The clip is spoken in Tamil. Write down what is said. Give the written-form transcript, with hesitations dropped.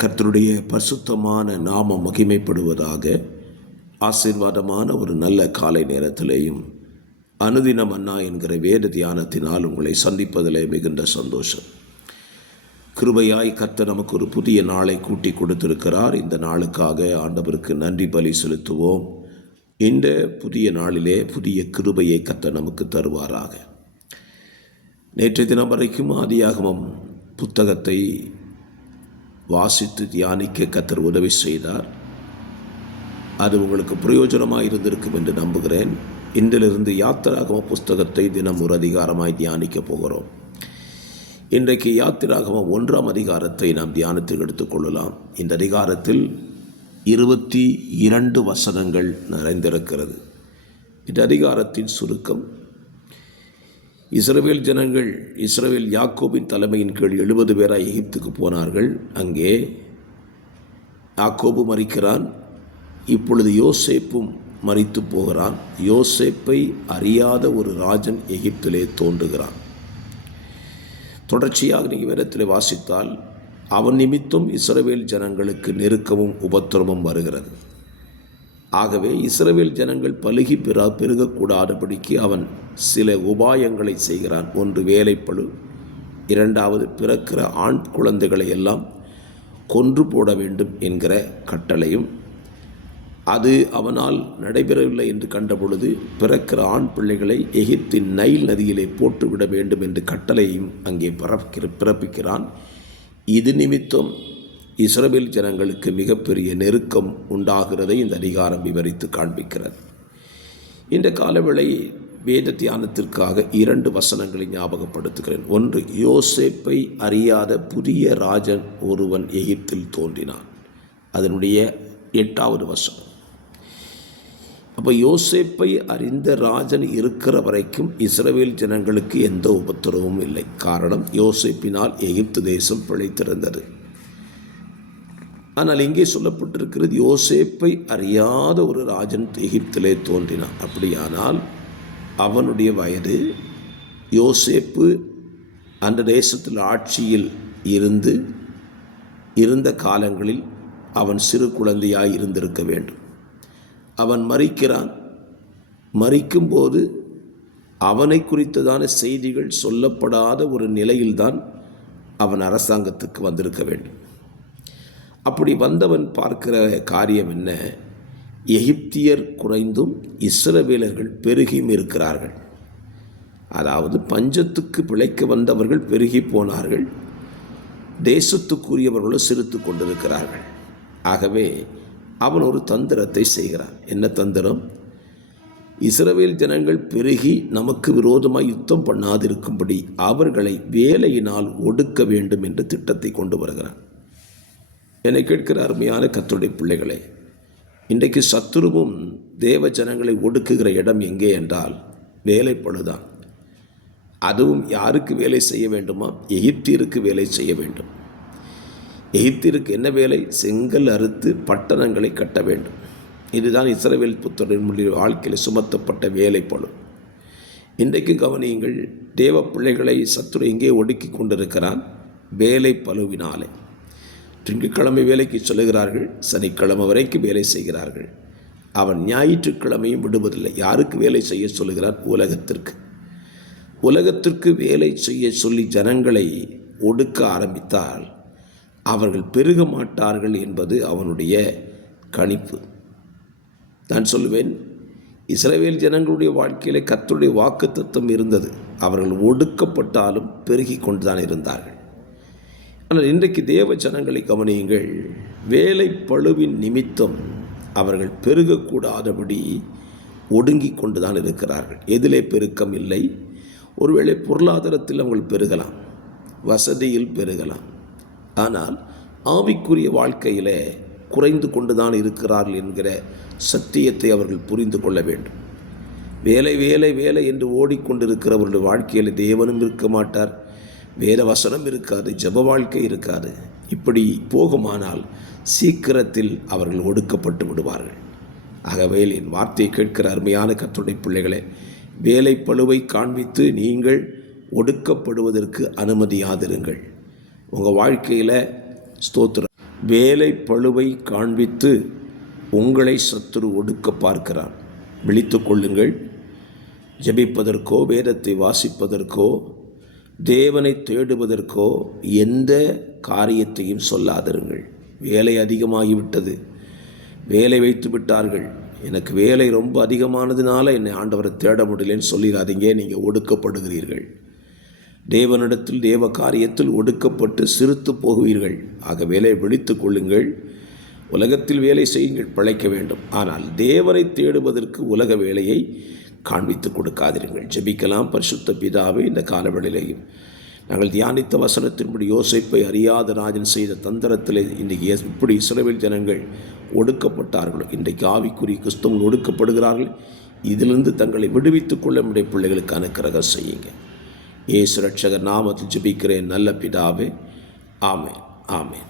கர்த்தருடைய பரிசுத்தமான நாமம் மகிமைப்படுவதாக. ஆசீர்வாதமான ஒரு நல்ல காலை நேரத்திலேயும் அனுதின மன்னா என்கிற வேத தியானத்தினால் உங்களை சந்திப்பதிலே மிகுந்த சந்தோஷம். கிருபையாய் கர்த்தர் நமக்கு ஒரு புதிய நாளை கூட்டி கொடுத்திருக்கிறார். இந்த நாளுக்காக ஆண்டவருக்கு நன்றி பலி செலுத்துவோம். இந்த புதிய நாளிலே புதிய கிருபையை கர்த்தர் நமக்கு தருவாராக. நேற்றைய தினம் வரைக்கும் ஆதியாகமம் புத்தகத்தை வாசித்து தியானிக்க கர்த்தர் உதவி செய்தார். அது உங்களுக்கு பிரயோஜனமாக இருந்திருக்கும் என்று நம்புகிறேன். இன்றிலிருந்து யாத்திராகம புஸ்தகத்தை தினம் ஒரு அதிகாரமாய் தியானிக்கப் போகிறோம். இன்றைக்கு யாத்திராகமம் 1ஆம் அதிகாரத்தை நாம் தியானத்துக்கு எடுத்துக்கொள்ளலாம். இந்த அதிகாரத்தில் 22 வசனங்கள் நிறைந்திருக்கிறது. இந்த அதிகாரத்தின் சுருக்கம்: இஸ்ரவேல் ஜனங்கள் யாக்கோபின் தலைமையின் கீழ் 70 பேராய் எகிப்துக்கு போனார்கள். அங்கே யாக்கோபு மரிக்கிறான். இப்பொழுது யோசேப்பும் மரித்து போகிறான். யோசேப்பை அறியாத ஒரு ராஜன் எகிப்திலே தோன்றுகிறான். தொடர்ச்சியாக நீங்கள் வேதத்திலே வாசித்தால் அவன் நிமித்தம் இஸ்ரவேல் ஜனங்களுக்கு நெருக்கமும் உபத்திரமும் வருகிறது. ஆகவே இஸ்ரவேல் ஜனங்கள் பலுகி பெருகக்கூடாதபடிக்கு அவன் சில உபாயங்களை செய்கிறான். ஒன்று, வேலைப்பழு; இரண்டாவது, பிறக்கிற ஆண் குழந்தைகளை எல்லாம் கொன்று போட வேண்டும் என்கிற கட்டளையும், அது அவனால் நடைபெறவில்லை என்று கண்டபொழுது பிறக்கிற ஆண் பிள்ளைகளை எகிப்தின் நைல் நதியிலே போட்டுவிட வேண்டும் என்று கட்டளையும் அங்கே பிறப்பிக்கிறான். இது நிமித்தம் இஸ்ரவேல் ஜனங்களுக்கு மிகப்பெரிய நெருக்கம் உண்டாகிறதை இந்த அதிகாரம் விவரித்து காண்பிக்கிறது. இந்த காலவேளை வேத தியானத்திற்காக 2 வசனங்களை ஞாபகப்படுத்துகிறேன். ஒன்று, யோசேப்பை அறியாத புதிய ராஜன் ஒருவன் எகிப்தில் தோன்றினான். அதனுடைய 8வது வசனம். அப்போ யோசேப்பை அறிந்த ராஜன் இருக்கிற வரைக்கும் இஸ்ரவேல் ஜனங்களுக்கு எந்த உபத்திரவும் இல்லை. காரணம், யோசேப்பினால் எகிப்து தேசம் பிழைத்திருந்தது. ஆனால் இங்கே சொல்லப்பட்டிருக்கிறது, யோசேப்பை அறியாத ஒரு ராஜன் எகிப்திலே தோன்றினான். அப்படியானால் அவனுடைய வயது, யோசேப்பு அந்த தேசத்தில் ஆட்சியில் இருந்த காலங்களில் அவன் சிறு குழந்தையாய் இருந்திருக்க வேண்டும். அவன் மரிக்கிறான். மரிக்கும்போது அவனை குறித்ததான செய்திகள் சொல்லப்படாத ஒரு நிலையில்தான் அவன் அரசாங்கத்துக்கு வந்திருக்க வேண்டும். அப்படி வந்தவன் பார்க்கிற காரியம் என்ன? எகிப்தியர் குறைந்தும் இஸ்ரவேலர்கள் பெருகியும் இருக்கிறார்கள். அதாவது பஞ்சத்துக்கு பிழைக்க வந்தவர்கள் பெருகி போனார்கள், தேசத்துக்குரியவர்களும் சிரித்து கொண்டிருக்கிறார்கள். ஆகவே அவன் ஒரு தந்திரத்தை செய்கிறான். என்ன தந்திரம்? இஸ்ரவேல் ஜனங்கள் பெருகி நமக்கு விரோதமாக யுத்தம் பண்ணாதிருக்கும்படி அவர்களை வேலையினால் ஒடுக்க வேண்டும் என்று திட்டத்தை கொண்டு வருகிறான். என்னை கேட்கிற அருமையான கர்த்தருடைய பிள்ளைகளே, இன்றைக்கு சத்துருவும் தேவ ஜனங்களை ஒடுக்குகிற இடம் எங்கே என்றால் வேலைப்பழுதான். அதுவும் யாருக்கு வேலை செய்ய வேண்டுமா? எகிப்தியருக்கு வேலை செய்ய வேண்டும். எகிப்தியருக்கு என்ன வேலை? செங்கல் அறுத்து பட்டணங்களை கட்ட வேண்டும். இதுதான் இஸ்ரவேல் புத்திரனுடைய வாழ்க்கையில் சுமத்தப்பட்ட வேலைப்பழு. இன்றைக்கு கவனியுங்கள், தேவ பிள்ளைகளை சத்துரு எங்கே ஒடுக்கி கொண்டிருக்கிறான்? வேலை பழுவினாலே. திங்கட்கிழமை வேலைக்கு சொல்லுகிறார்கள், சனிக்கிழமை வரைக்கும் வேலை செய்கிறார்கள். அவன் ஞாயிற்றுக்கிழமையும் விடுவதில்லை. யாருக்கு வேலை செய்ய சொல்லுகிறான்? உலகத்திற்கு வேலை செய்ய சொல்லி ஜனங்களை ஒடுக்க ஆரம்பித்தால் அவர்கள் பெருக மாட்டார்கள் என்பது அவனுடைய கணிப்பு. நான் சொல்லுவேன், இஸ்ரவேல் ஜனங்களுடைய வாழ்க்கையிலே கர்த்தருடைய வாக்குத்தத்தம் இருந்தது. அவர்கள் ஒடுக்கப்பட்டாலும் பெருகி கொண்டுதான் இருந்தார்கள். ஆனால் இன்றைக்கு தேவ ஜனங்களை கவனியுங்கள், வேலை பழுவின் நிமித்தம் அவர்கள் பெருகக்கூடாதபடி ஒடுங்கி கொண்டுதான் இருக்கிறார்கள். எதிலே பெருக்கம் இல்லை. ஒருவேளை பொருளாதாரத்தில் அவர்கள் பெருகலாம், வசதியில் பெருகலாம். ஆனால் ஆவிக்குரிய வாழ்க்கையில் குறைந்து கொண்டுதான் இருக்கிறார்கள் என்கிற சத்தியத்தை அவர்கள் புரிந்து கொள்ள வேண்டும். வேலை வேலை வேலை என்று ஓடிக்கொண்டிருக்கிறவர்களுடைய வாழ்க்கையில் தேவனும் இருக்க மாட்டார், வேத வசனம் இருக்காது, ஜெப வாழ்க்கை இருக்காது. இப்படி போகுமானால் சீக்கிரத்தில் அவர்கள் ஒடுக்கப்பட்டு விடுவார்கள். ஆகவே என் வார்த்தையை கேட்கிற அருமையான கர்த்தருடைய பிள்ளைகளே, வேலை பளுவை காண்பித்து நீங்கள் ஒடுக்கப்படுவதற்கு அனுமதியாதிருங்கள். உங்கள் வாழ்க்கையில் ஸ்தோத்திரம் வேலை பளுவை காண்பித்து உங்களை சத்துரு ஒடுக்க பார்க்கிறான். விழித்து கொள்ளுங்கள். ஜெபிப்பதற்கோ வேதத்தை வாசிப்பதற்கோ தேவனை தேடுவதற்கோ எந்த காரியத்தையும் சொல்லாதிருங்கள். வேலை அதிகமாகிவிட்டது, வேலை வைத்து விட்டார்கள், எனக்கு வேலை ரொம்ப அதிகமானதுனால என்னை ஆண்டவரை தேட முடியலன்னு சொல்லிடாதீங்க. நீங்கள் ஒடுக்கப்படுகிறீர்கள். தேவனிடத்தில் தேவ காரியத்தில் ஒடுக்கப்பட்டு சிறுத்து போகுவீர்கள். ஆக வேலை விழித்து கொள்ளுங்கள். உலகத்தில் வேலை செய்யுங்கள், பிழைக்க வேண்டும். ஆனால் தேவனை தேடுவதற்கு உலக வேலையை காண்பித்து கொடுக்காதிருங்கள். ஜெபிக்கலாம். பரிசுத்த பிதாவே, இந்த காலவெளியிலேயும் நாங்கள் தியானித்த வசனத்தின்படி யோசேப்பை அறியாத ராஜன் செய்த தந்திரத்தில் இன்றைக்கு இப்படி இஸ்ரவேல் ஜனங்கள் ஒடுக்கப்பட்டார்களோ, இன்றைக்கு ஆவிக்குரிய கிறிஸ்தவர்கள் ஒடுக்கப்படுகிறார்கள். இதிலிருந்து தங்களை விடுவித்துக் கொள்ள நம்முடைய பிள்ளைகளுக்கு அனுக்கிரக செய்யுங்க. இயேசு ரட்சகர் நாமத்தில் ஜெபிக்கிறேன் நல்ல பிதாவே. ஆமென், ஆமென்.